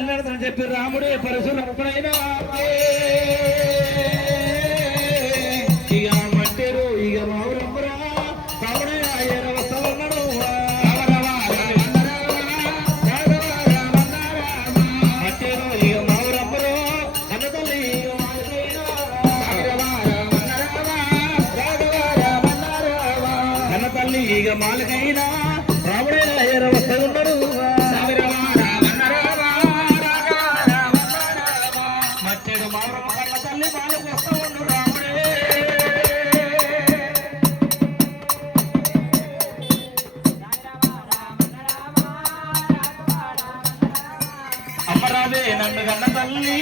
తల్లి అని చెప్పి రాముడే పరశురాముడైన అమరావే నన్ను గన్న తల్లి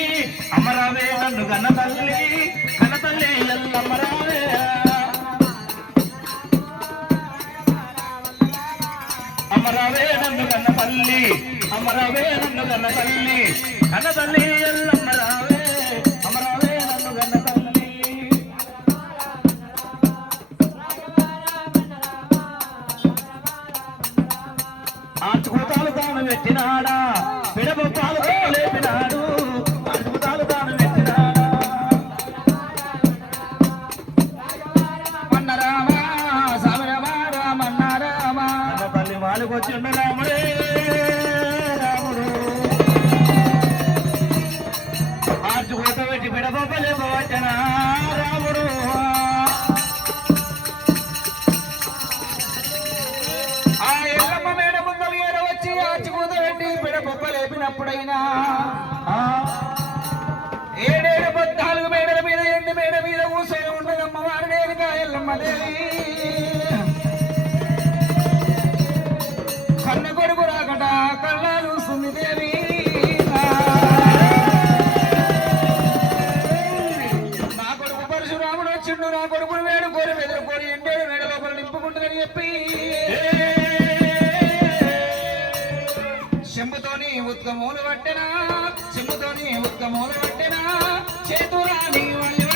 అమరావే నన్ను గన్న తల్లి గన్న తల్లి అమరావే. అమరావే నన్ను గన్న తల్లి అమరావే నన్ను గన్న తల్లి గన్న తల్లి తాను పెట్టినాడా? చెంబుతోని ఉద్గమూలు పట్టినా? చెంబుతోని ఉద్గమూలు పట్టినా? చేతురాని వాళ్ళు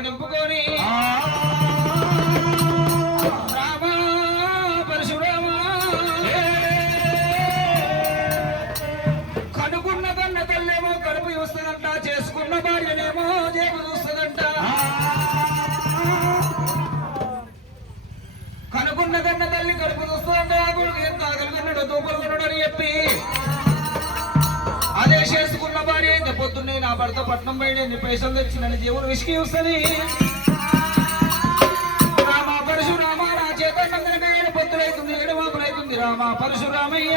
నింపుకొని రత్నం బయట ఎన్ని పైసలు తెచ్చి నన్ను జీవన విసికి వస్తుంది. రామా పరశురామ రాజేత చేత నందనకాయలు పొత్తులైతుంది ఎడమాపులైతుంది రామ పరశురామయ్య.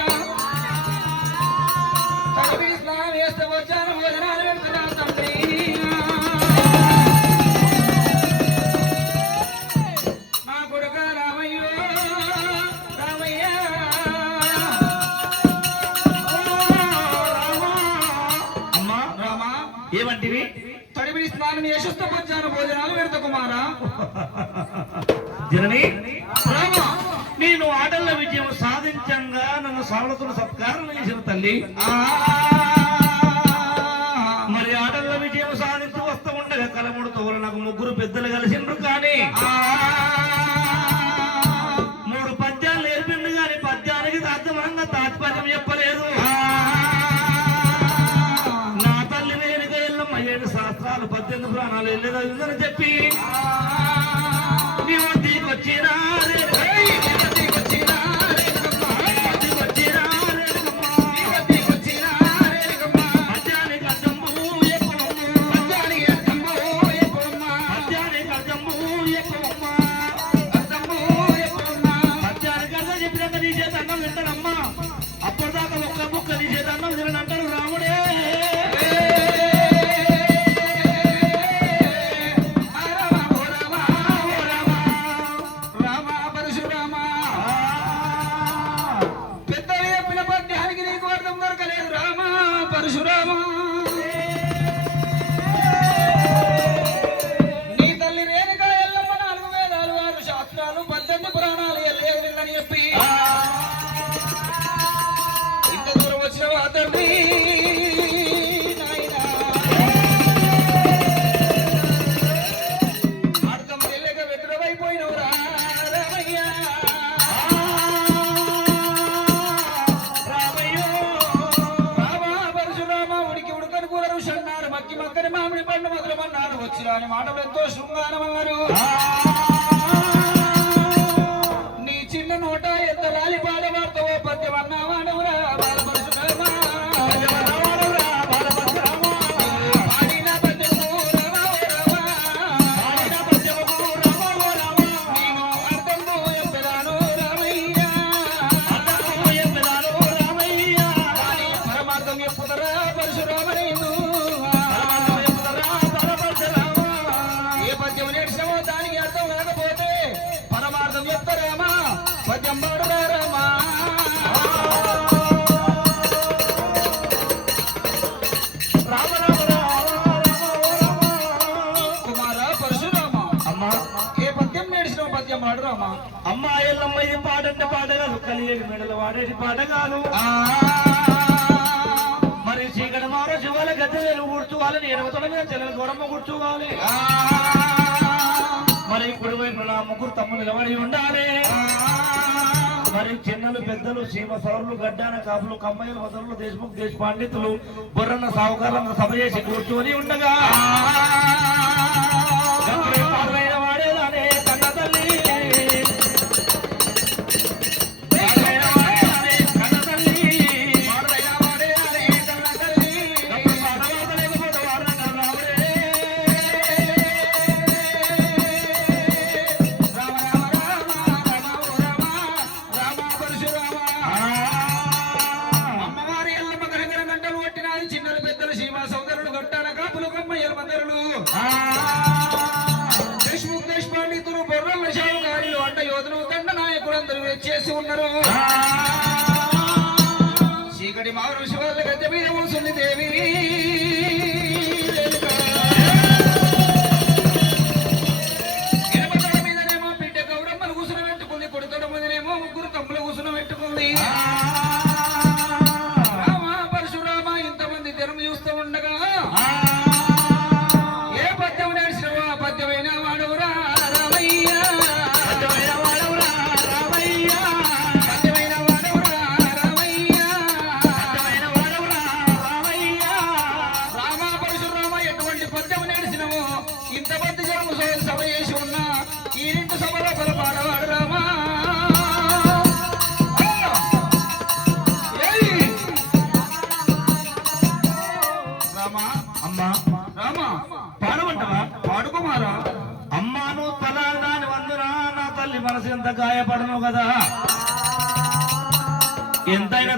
తల్లి. మరి ఆటల్లో విజయం సాధిస్తూ వస్తూ ఉండగా కలముడు తోలు నాకు ముగ్గురు పెద్దలు కలిసిండ్రు కానీ మూడు పద్యాలు నేర్పిండు కానీ పద్యానికి తాత్మంగా తాత్పర్యం చెప్పలేదు. నా తల్లి నేను ఏళ్ళమ్మ ఏడు శాస్త్రాలు పద్దెనిమిది ప్రాణాలు వెళ్ళేదని చెప్పి আমার ఎనభై తొమ్మిది చెల్లెలు గోడమ్మ కూర్చోవాలి. మరి కుడివైపు నా ముగ్గురు తమ్ముడు నిలబడి ఉండాలి. మరి చిన్నలు పెద్దలు సీమ సౌరులు గడ్డాన కాపులు కమ్మయ్యలు వసరులు దేశముఖ్ దేశ పండితులు బుర్రన్న సావుకారులను సభ చేసి కూర్చొని ఉండగా. చేస్తూ ఉన్నారు చీకటి మారు శివాల గద్దె మీద కూర్చుంది దేవి.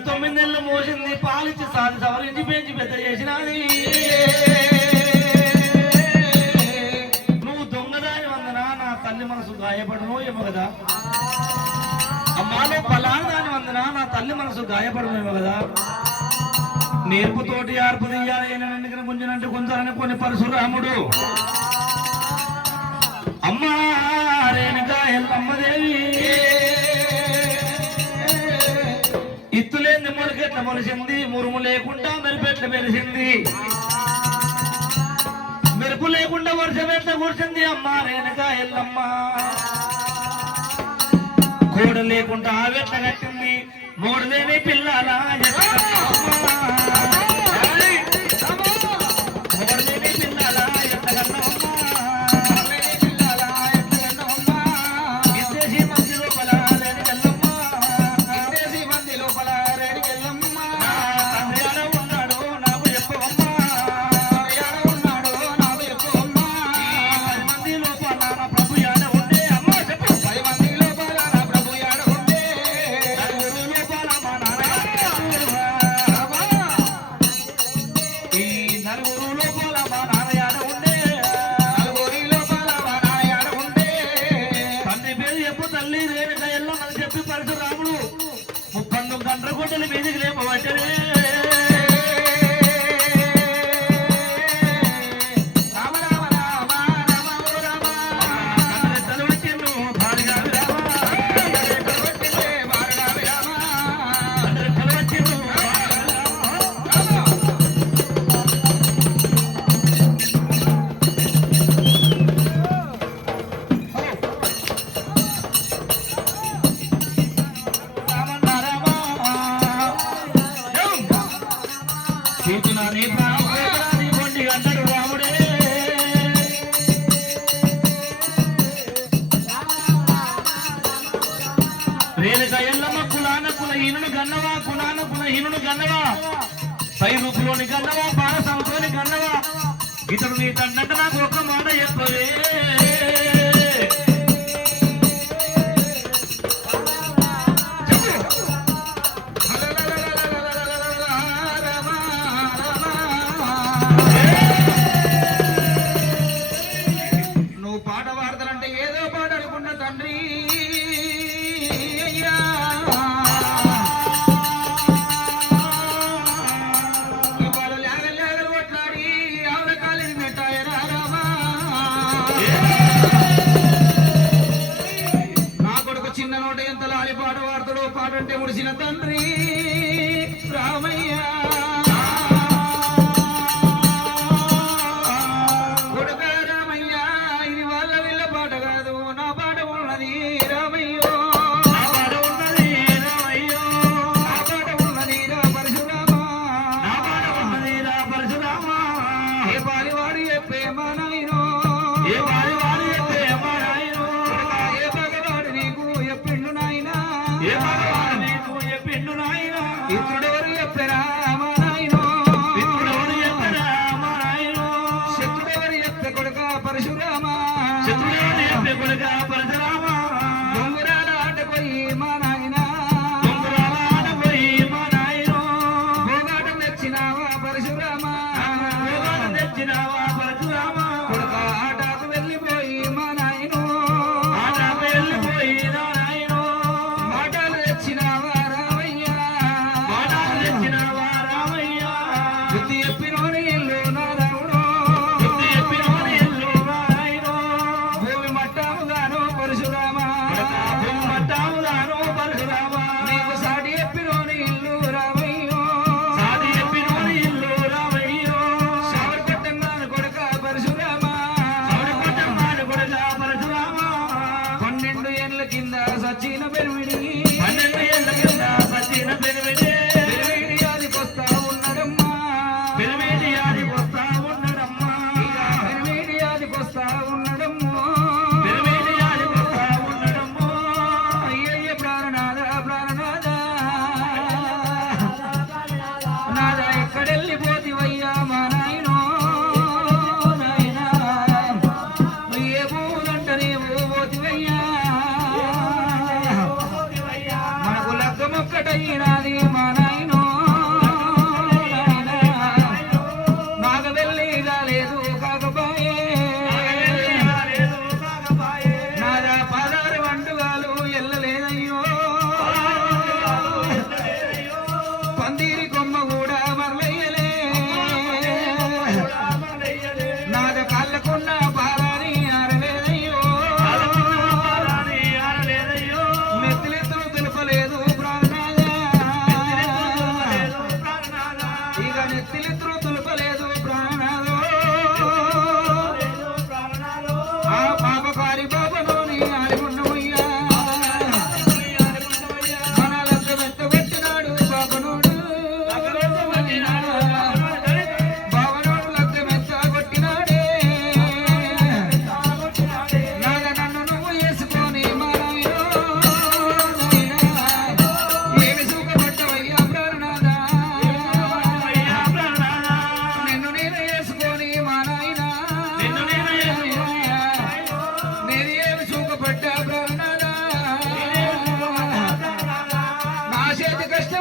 తొమ్మిది నెలలు మోసింది పాలిచ్చి సాధి సవరించి పెంచి పెద్ద చేసినది. నువ్వు దొంగదాని వందనా? నా తల్లి మనసు గాయపడను ఏమో కదా. అమ్మా నువ్వు పలాదాని వందనా? నా తల్లి మనసు గాయపడను ఏమో కదా. నేర్పుతోటి ఆర్పు తీయాలి ఎందుకని గుంజనంటే గుంజాలని కొన్ని పరశురాముడు. అమ్మా రేణుగా ఎల్లమ్మదేవి ఇత్తులే మెరిపెట్ల మొలిసింది మురుము లేకుండా మెరిపెట్ల మెరిసింది. మెరుపు లేకుండా వర్షం ఎట్లా కూర్చుంది అమ్మా రేణుగా ఎల్లమ్మ. కోడ లేకుండా ఆవెట్ల కట్టింది మూడు లేని పిల్లలా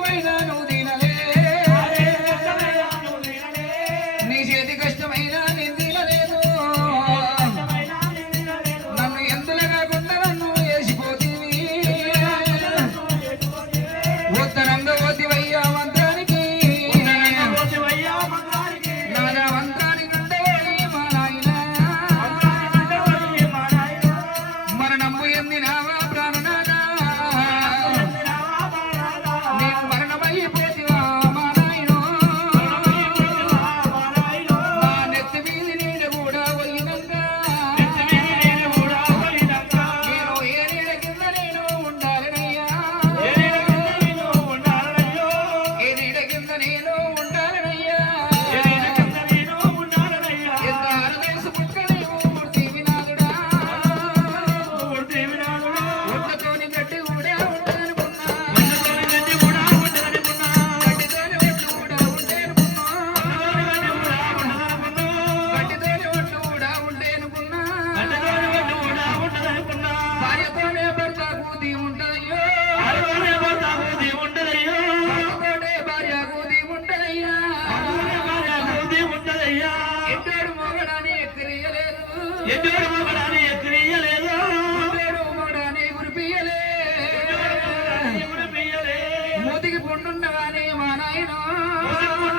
ఏమైనా Você não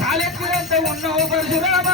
ಕಾಲೆತ್ತಿರಂತ ಉನ್ನವು ಪರಶುರಾಮ